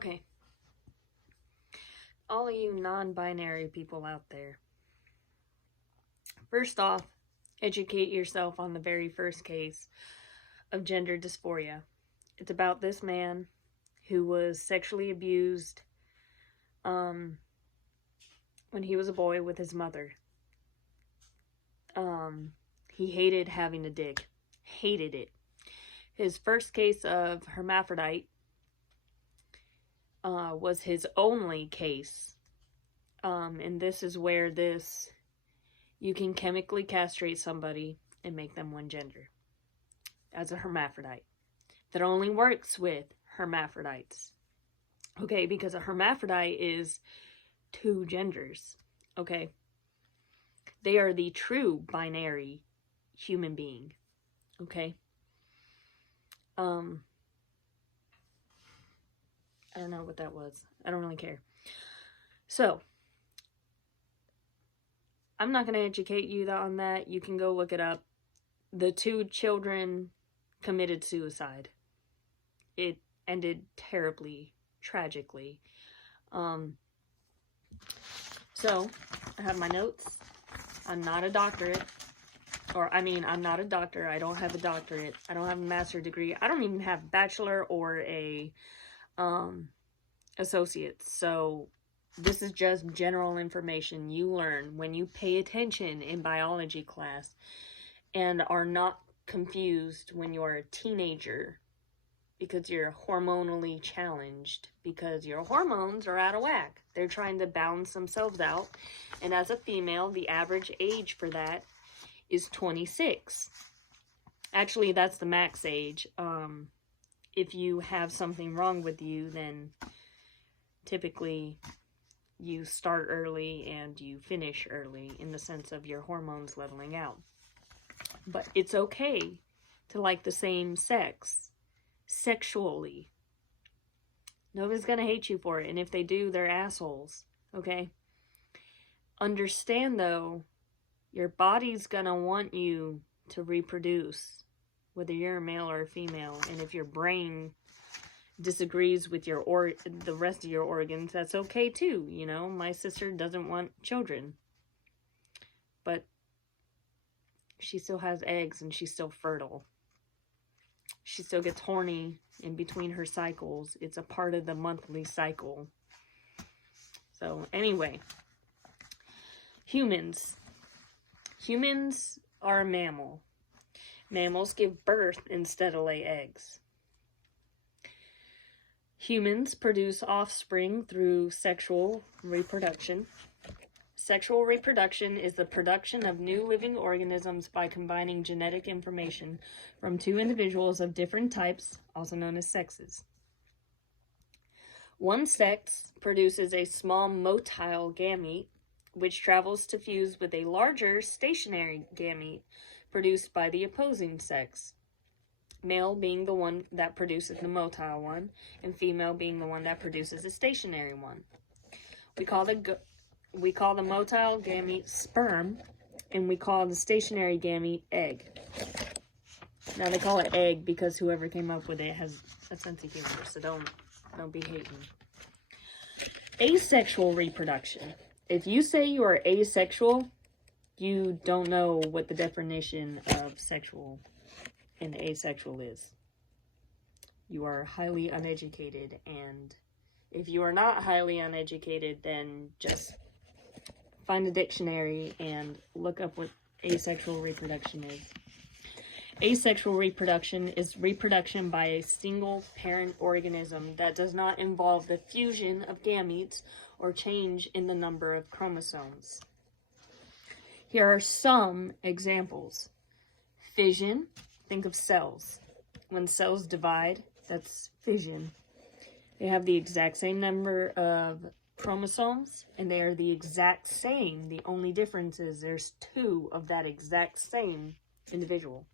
Okay. All of you non-binary people out there. First off, educate yourself on the very first case of gender dysphoria. It's about this man who was sexually abused when he was a boy with his mother. He hated having a dick. Hated it. His first case of hermaphrodite was his only case. And this is where you can chemically castrate somebody and make them one gender as a hermaphrodite. That only works with hermaphrodites. Okay, because a hermaphrodite is two genders. Okay. They are the true binary human being. Okay. I don't know what that was. I don't really care. So, I'm not going to educate you on that. You can go look it up. The two children committed suicide. It ended terribly, tragically. So, I have my notes. I'm not a doctorate. I'm not a doctor. I don't have a doctorate. I don't have a master's degree. I don't even have a bachelor or a associate. So, this is just general information you learn when you pay attention in biology class and are not confused when you're a teenager because you're hormonally challenged, because your hormones are out of whack. They're trying to balance themselves out. And as a female, the average age for that is 26. Actually, that's the max age. If you have something wrong with you, then typically you start early and you finish early in the sense of your hormones leveling out. But it's okay to like the same sex sexually. Nobody's gonna hate you for it, and if they do, they're assholes. Okay? Understand though, your body's gonna want you to reproduce, whether you're a male or a female, and if your brain disagrees with the rest of your organs, that's okay too. You know, my sister doesn't want children, but she still has eggs and she's still fertile. She still gets horny in between her cycles. It's a part of the monthly cycle. So anyway, humans are a mammal. Mammals give birth instead of lay eggs. Humans produce offspring through sexual reproduction. Sexual reproduction is the production of new living organisms by combining genetic information from two individuals of different types, also known as sexes. One sex produces a small motile gamete, which travels to fuse with a larger stationary gamete produced by the opposing sex. Male being the one that produces the motile one, and female being the one that produces the stationary one. We call the motile gamete sperm, and we call the stationary gamete egg. Now they call it egg because whoever came up with it has a sense of humor, so don't be hating. Asexual reproduction. If you say you are asexual, you don't know what the definition of sexual and asexual is. You are highly uneducated, and if you are not highly uneducated, then just find a dictionary and look up what asexual reproduction is. Asexual reproduction is reproduction by a single parent organism that does not involve the fusion of gametes or change in the number of chromosomes. Here are some examples. Fission. Think of cells. When cells divide, that's fission. They have the exact same number of chromosomes, and they are the exact same. The only difference is there's two of that exact same individual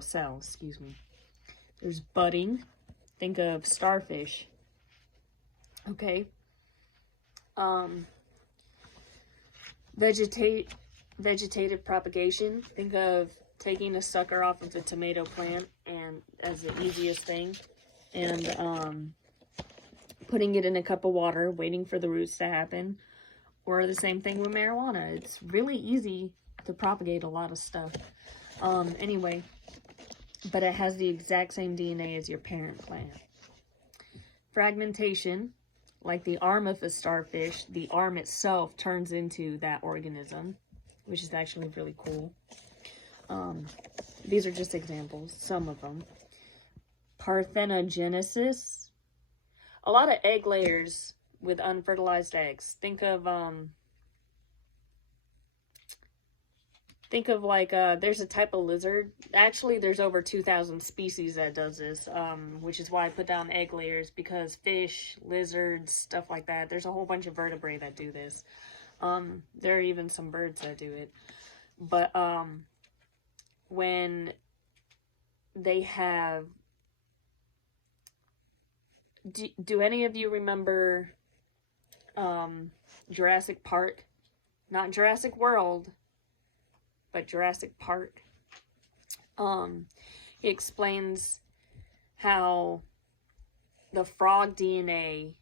cell, excuse me. There's budding. Think of starfish. Okay. Vegetative propagation. Think of taking a sucker off of a tomato plant and as the easiest thing and putting it in a cup of water, waiting for the roots to happen. Or the same thing with marijuana. It's really easy to propagate a lot of stuff. Anyway, but it has the exact same DNA as your parent plant. Fragmentation, like the arm of a starfish, the arm itself turns into that organism, which is actually really cool. These are just examples, some of them. Parthenogenesis, a lot of egg layers with unfertilized eggs. Think of like, there's a type of lizard. Actually, there's over 2,000 species that does this, which is why I put down egg layers, because fish, lizards, stuff like that, there's a whole bunch of vertebrae that do this. There are even some birds that do it. But, when they have... Do any of you remember Jurassic Park? Not Jurassic World, but Jurassic Park. He explains how the frog DNA,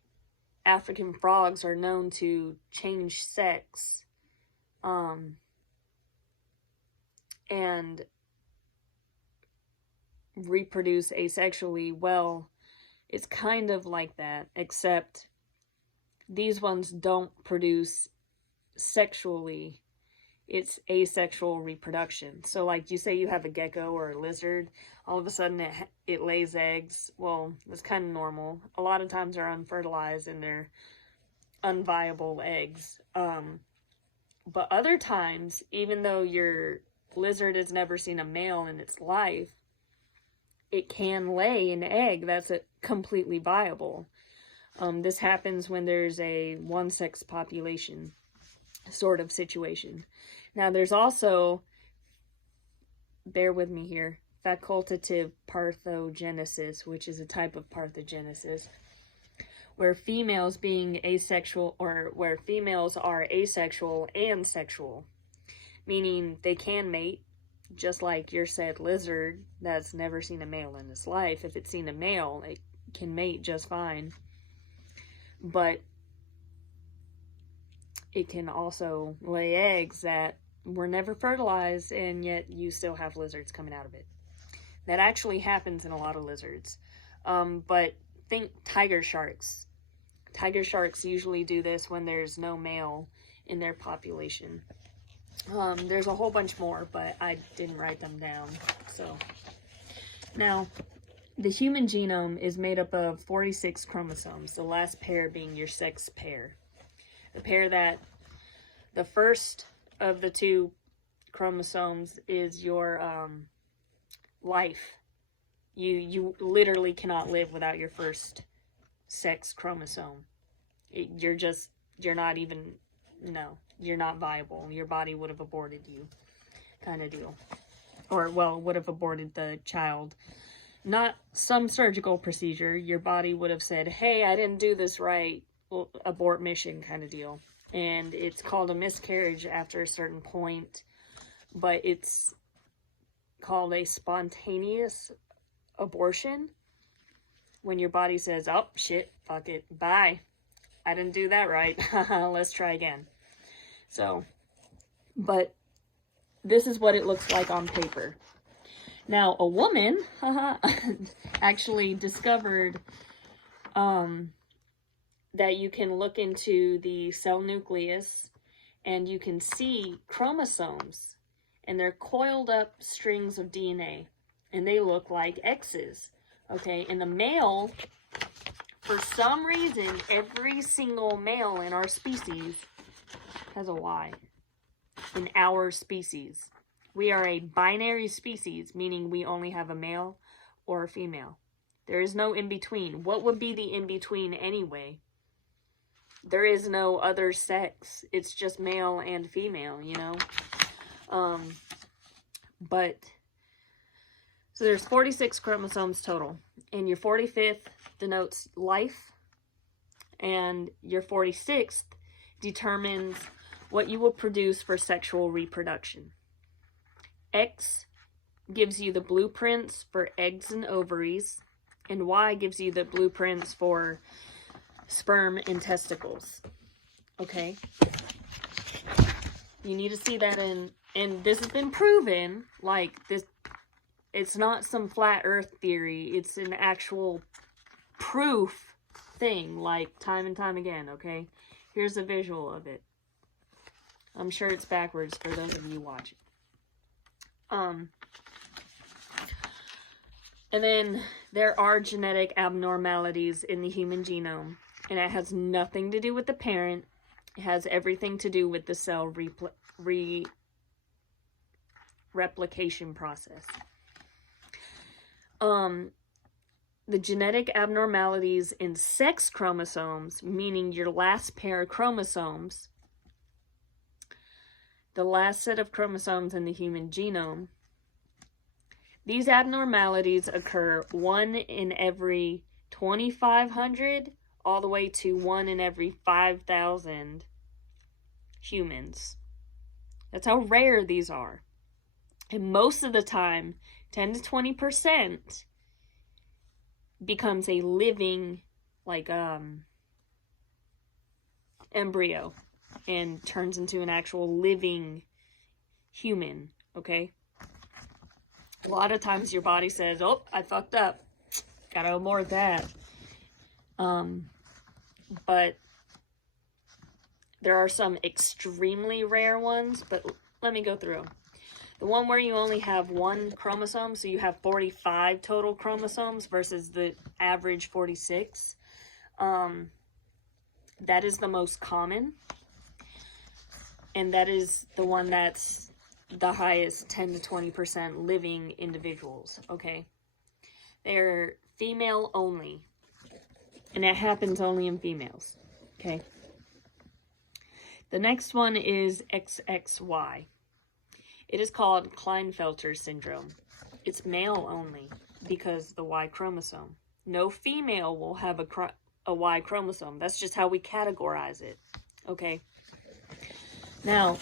African frogs are known to change sex, and reproduce asexually. Well, it's kind of like that, except these ones don't produce sexually. It's asexual reproduction. So like, you say you have a gecko or a lizard, all of a sudden it lays eggs. Well, that's kind of normal. A lot of times they're unfertilized and they're unviable eggs. But other times, even though your lizard has never seen a male in its life, it can lay an egg that's completely viable. This happens when there's a one-sex population sort of situation. Now, there's also, bear with me here, facultative parthenogenesis, which is a type of parthenogenesis, where females being asexual, or where females are asexual and sexual, meaning they can mate, just like your said lizard that's never seen a male in its life. If it's seen a male, it can mate just fine. But it can also lay eggs that were never fertilized, and yet you still have lizards coming out of it. That actually happens in a lot of lizards. But think tiger sharks. Tiger sharks usually do this when there's no male in their population. There's a whole bunch more, but I didn't write them down. So now, the human genome is made up of 46 chromosomes, the last pair being your sex pair. The pair that, the first of the two chromosomes is your life. You literally cannot live without your first sex chromosome. You're not viable. Your body would have aborted you, kind of deal. Or, well, would have aborted the child. Not some surgical procedure. Your body would have said, hey, I didn't do this right. Well, abort mission kind of deal. And it's called a miscarriage after a certain point. But it's called a spontaneous abortion. When your body says, oh, shit, fuck it, bye. I didn't do that right. Let's try again. So, but this is what it looks like on paper. Now, a woman actually discovered that you can look into the cell nucleus and you can see chromosomes, and they're coiled up strings of DNA, and they look like X's. Okay, and the male, for some reason, every single male in our species has a Y. In our species. We are a binary species, meaning we only have a male or a female. There is no in-between. What would be the in-between anyway? There is no other sex. It's just male and female, you know? So there's 46 chromosomes total. And your 45th denotes life. And your 46th determines what you will produce for sexual reproduction. X gives you the blueprints for eggs and ovaries. And Y gives you the blueprints for sperm and testicles. Okay? You need to see that in, and this has been proven, like, this, it's not some flat earth theory, it's an actual proof thing, like, time and time again, okay? Here's a visual of it. I'm sure it's backwards for those of you watching. And then there are genetic abnormalities in the human genome, and it has nothing to do with the parent. It has everything to do with the cell replication process. The genetic abnormalities in sex chromosomes, meaning your last pair of chromosomes, the last set of chromosomes in the human genome, these abnormalities occur 1 in every 2,500 all the way to 1 in every 5,000 humans. That's how rare these are. And most of the time, 10 to 20% becomes a living, like, embryo and turns into an actual living human, okay? A lot of times your body says, oh, I fucked up. Gotta abort that. But there are some extremely rare ones, but let me go through them. The one where you only have 1 chromosome, so you have 45 total chromosomes versus the average 46. That is the most common. And that is the one that's the highest 10 to 20% living individuals, okay? They're female only. And it happens only in females, okay? The next one is XXY. It is called Klinefelter syndrome. It's male only because the Y chromosome. No female will have a Y chromosome. That's just how we categorize it, okay? Now,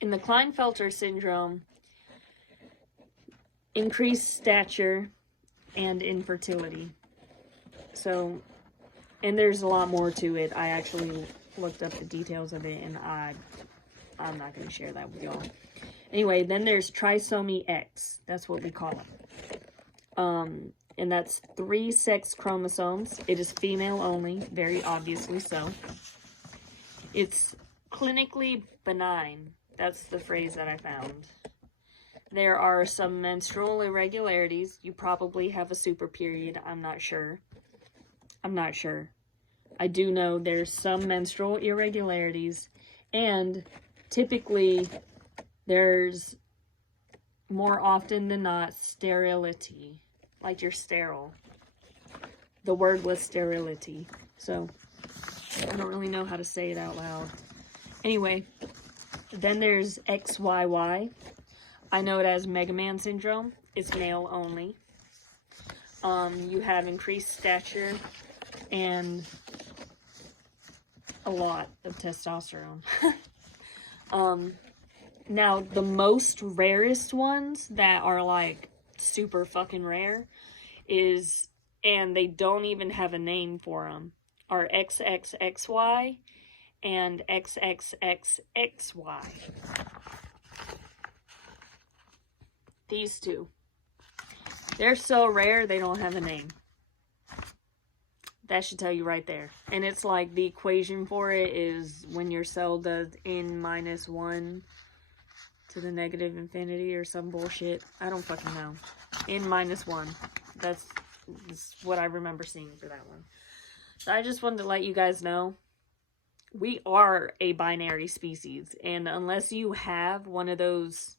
in the Klinefelter syndrome, increased stature and infertility. So, and there's a lot more to it. I actually looked up the details of it, and I'm not going to share that with y'all. Anyway, then there's trisomy X. That's what we call it. And that's 3 sex chromosomes. It is female only, very obviously so. It's clinically benign. That's the phrase that I found. There are some menstrual irregularities. You probably have a super period. I'm not sure. I do know there's some menstrual irregularities, and typically there's, more often than not, sterility. Like you're sterile. The wordless sterility. So, I don't really know how to say it out loud. Anyway, then there's XYY. I know it as Mega Man syndrome. It's male only. You have increased stature and a lot of testosterone. Now, the most rarest ones that are like super fucking rare is, and they don't even have a name for them, are XXXY and XXXXY. These two. They're so rare, they don't have a name. That should tell you right there. And it's like the equation for it is when your cell does n-1 to the negative infinity or some bullshit. I don't fucking know. n-1. That's what I remember seeing for that one. So I just wanted to let you guys know, we are a binary species. And unless you have one of those